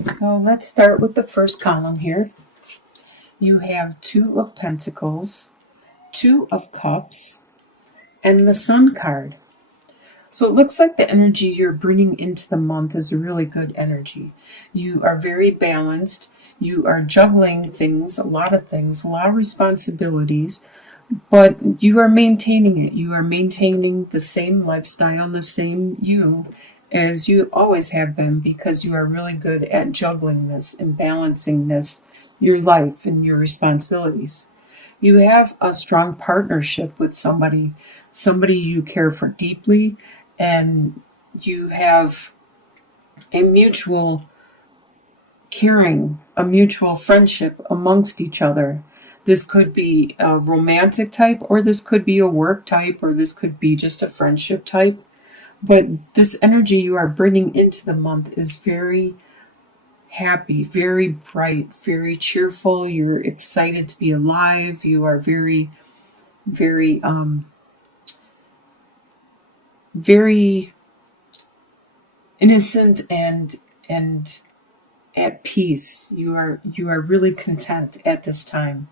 So let's start with the first column here. You have Two of Pentacles, Two of Cups, and the Sun card. So it looks like the energy you're bringing into the month is a really good energy. You are very balanced. You are juggling things, a lot of responsibilities, but you are maintaining it. You are maintaining the same lifestyle and the same you as you always have been, because you are really good at juggling this and balancing this, your life and your responsibilities. You have a strong partnership with somebody you care for deeply, and you have a mutual caring, a mutual friendship amongst each other. This could be a romantic type, or this could be a work type, or this could be just a friendship type. But this energy you are bringing into the month is very happy, very bright, very cheerful. You're excited to be alive. You are very, very, very innocent and at peace. You are really content at this time.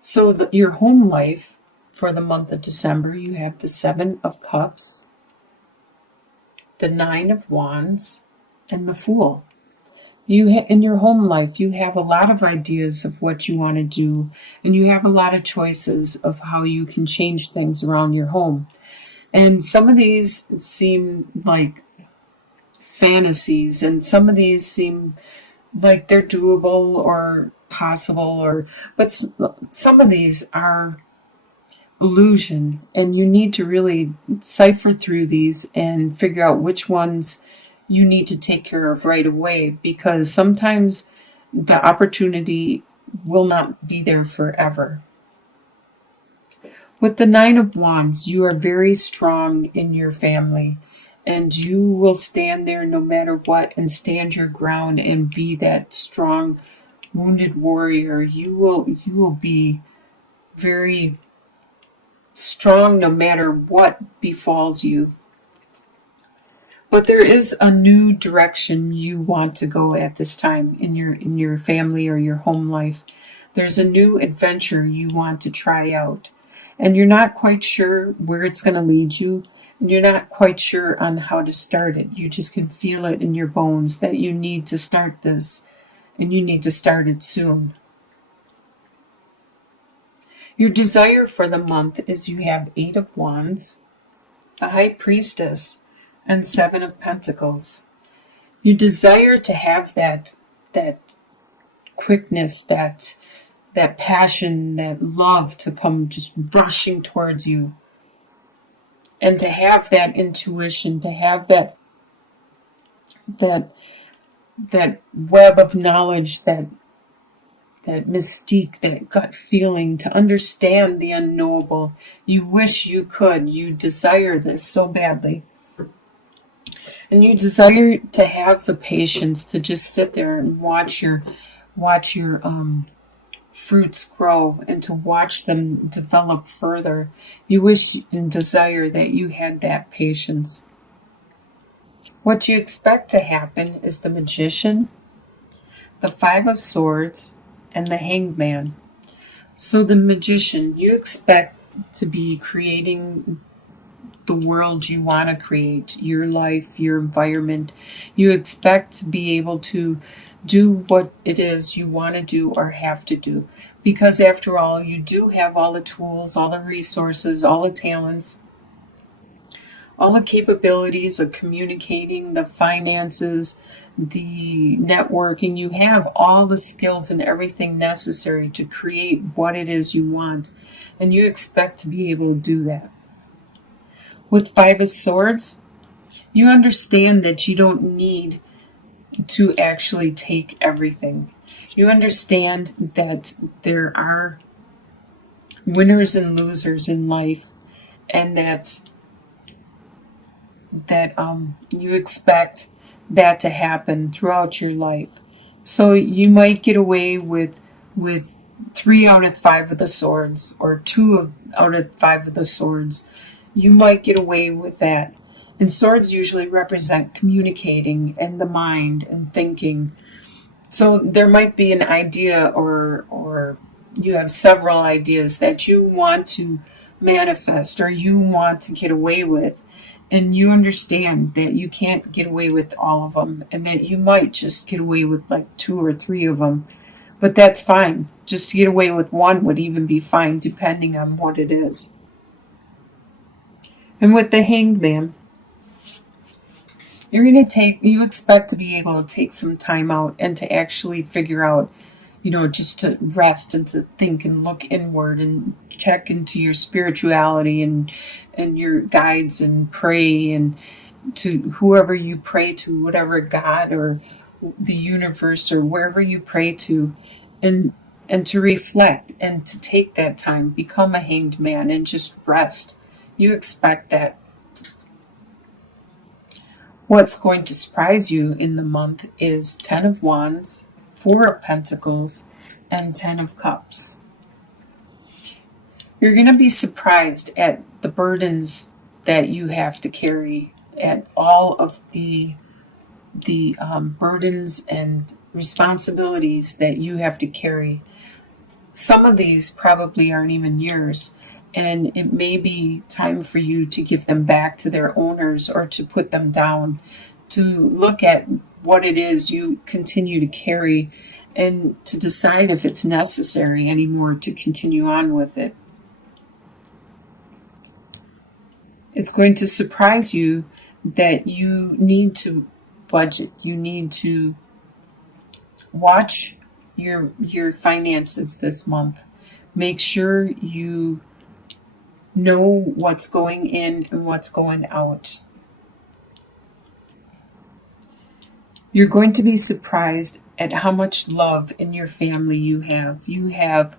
So your home life for the month of December, you have the Seven of Cups, the Nine of Wands, and the Fool. In your home life, you have a lot of ideas of what you want to do, and you have a lot of choices of how you can change things around your home. And some of these seem like fantasies, and some of these seem like they're doable or possible, but some of these are illusion, and you need to really cipher through these and figure out which ones you need to take care of right away, because sometimes the opportunity will not be there forever. With the Nine of Wands, you are very strong in your family, and you will stand there no matter what and stand your ground and be that strong wounded warrior. You will be very strong no matter what befalls you. But there is a new direction you want to go at this time in your family or your home life. There's a new adventure you want to try out, and you're not quite sure where it's going to lead you, and you're not quite sure on how to start it. You just can feel it in your bones that you need to start this, and you need to start it soon. Your desire for the month is you have Eight of Wands, the High Priestess, and Seven of Pentacles. You desire to have that quickness, that passion, that love to come just rushing towards you. And to have that intuition, to have that web of knowledge, that mystique, that gut feeling, to understand the unknowable. You wish you could. You desire this so badly. And you desire to have the patience to just sit there and watch your fruits grow and to watch them develop further. You wish and desire that you had that patience. What you expect to happen is the Magician, the Five of Swords, and the Hanged Man. So the Magician, you expect to be creating the world you want to create, your life, your environment. You expect to be able to do what it is you want to do or have to do. Because after all, you do have all the tools, all the resources, all the talents, all the capabilities of communicating, the finances, the networking. You have all the skills and everything necessary to create what it is you want. And you expect to be able to do that. With Five of Swords, you understand that you don't need to actually take everything. You understand that there are winners and losers in life, and that you expect that to happen throughout your life. So you might get away with 3 out of 5 of the swords, or 2 out of 5 of the swords. You might get away with that. And swords usually represent communicating and the mind and thinking. So there might be an idea or you have several ideas that you want to manifest or you want to get away with. And you understand that you can't get away with all of them and that you might just get away with like 2 or 3 of them. But that's fine. Just to get away with one would even be fine depending on what it is. And with the Hanged Man, you expect to be able to take some time out and to actually figure out, just to rest and to think and look inward and check into your spirituality and your guides and pray and to whoever you pray to, whatever God or the universe or wherever you pray to, and to reflect and to take that time, become a hanged man and just rest. You expect that. What's going to surprise you in the month is 10 of Wands, 4 of Pentacles, and 10 of Cups. You're going to be surprised at the burdens that you have to carry, at all of the burdens and responsibilities that you have to carry. Some of these probably aren't even yours. And it may be time for you to give them back to their owners or to put them down, to look at what it is you continue to carry and to decide if it's necessary anymore to continue on with it. It's going to surprise you that you need to budget. You need to watch your finances this month. Make sure you know what's going in and what's going out. You're going to be surprised at how much love in your family you have. You have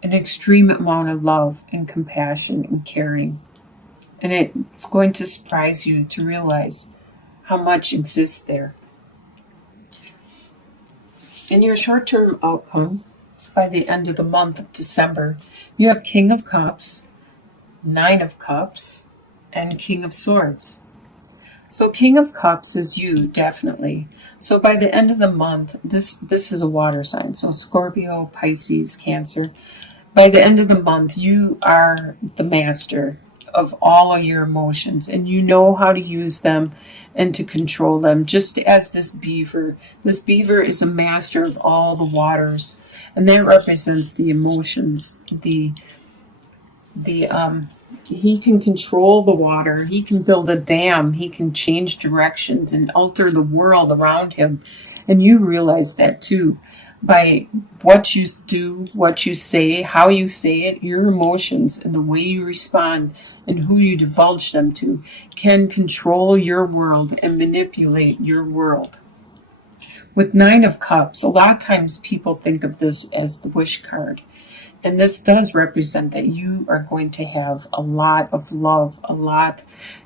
an extreme amount of love and compassion and caring. And it's going to surprise you to realize how much exists there. In your short-term outcome, by the end of the month of December, you have King of Cups, 9 of Cups, and King of Swords. So King of Cups is you, definitely. So by the end of the month, this is a water sign. So Scorpio, Pisces, Cancer. By the end of the month, you are the master of all of your emotions, and you know how to use them and to control them, just as this beaver. This beaver is a master of all the waters, and that represents the emotions, he can control the water, he can build a dam, he can change directions and alter the world around him. And you realize that too. By what you do, what you say, how you say it, your emotions and the way you respond and who you divulge them to can control your world and manipulate your world. With 9 of Cups, a lot of times people think of this as the wish card. And this does represent that you are going to have a lot of love,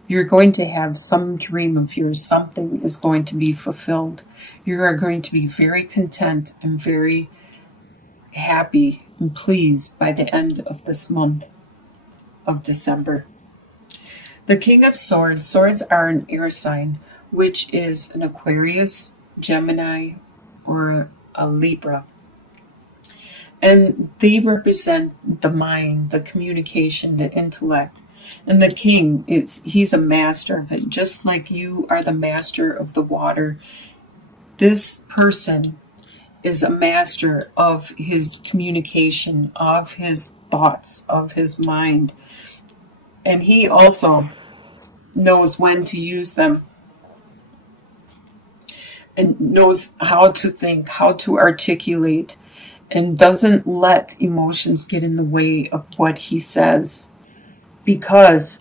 you're going to have some dream of yours, something is going to be fulfilled. You are going to be very content and very happy and pleased by the end of this month of December. The King of Swords, swords are an air sign, which is an Aquarius, Gemini, or a Libra. And they represent the mind, the communication, the intellect. And the king, he's a master of it. Just like you are the master of the water, this person is a master of his communication, of his thoughts, of his mind. And he also knows when to use them and knows how to think, how to articulate, and doesn't let emotions get in the way of what he says, because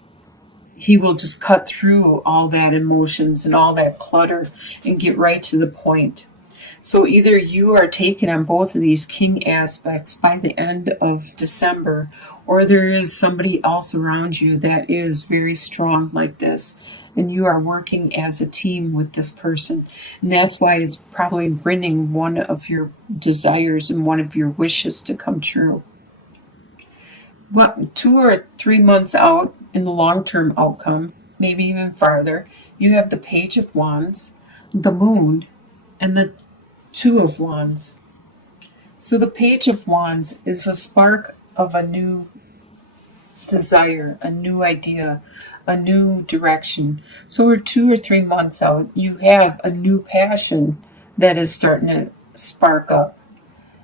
he will just cut through all that emotions and all that clutter and get right to the point. So either you are taken on both of these king aspects by the end of December, or there is somebody else around you that is very strong like this, and you are working as a team with this person. And that's why it's probably bringing one of your desires and one of your wishes to come true. Well, 2 or 3 months out in the long-term outcome, maybe even farther, you have the Page of Wands, the Moon, and the Two of Wands. So the Page of Wands is a spark of a new desire, a new idea, a new direction. So we're 2 or 3 months out, you have a new passion that is starting to spark up.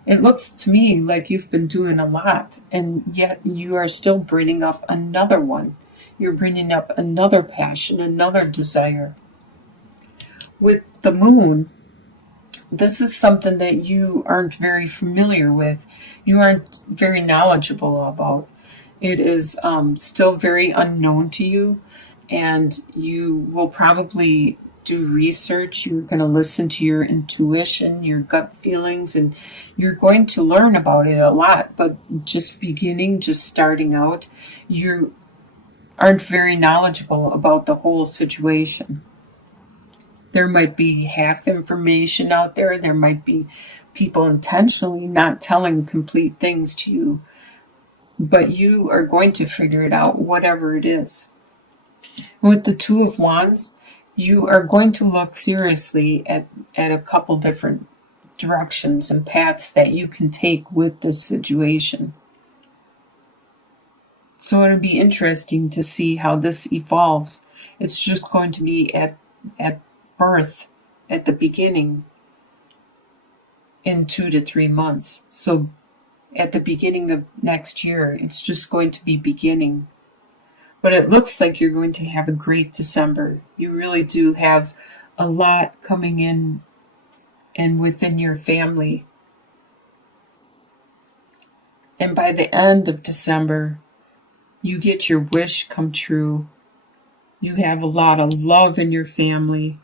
It looks to me like you've been doing a lot, and yet you are still bringing up another one. You're bringing up another passion, another desire. With the Moon, this is something that you aren't very familiar with. You aren't very knowledgeable about. It is still very unknown to you, and you will probably do research. You're going to listen to your intuition, your gut feelings, and you're going to learn about it a lot. But just starting out, you aren't very knowledgeable about the whole situation. There might be half information out there. There might be people intentionally not telling complete things to you. But you are going to figure it out, whatever it is. With the Two of Wands, you are going to look seriously at a couple different directions and paths that you can take with this situation. So it'll be interesting to see how this evolves. It's just going to be at birth, at the beginning, in 2 to 3 months. So at the beginning of next year, it's just going to be beginning. But it looks like you're going to have a great December. You really do have a lot coming in and within your family. And by the end of December, you get your wish come true. You have a lot of love in your family.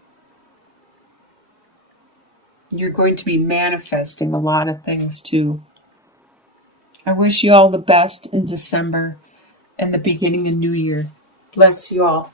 You're going to be manifesting a lot of things too. I wish you all the best in December and the beginning of New Year. Bless you all.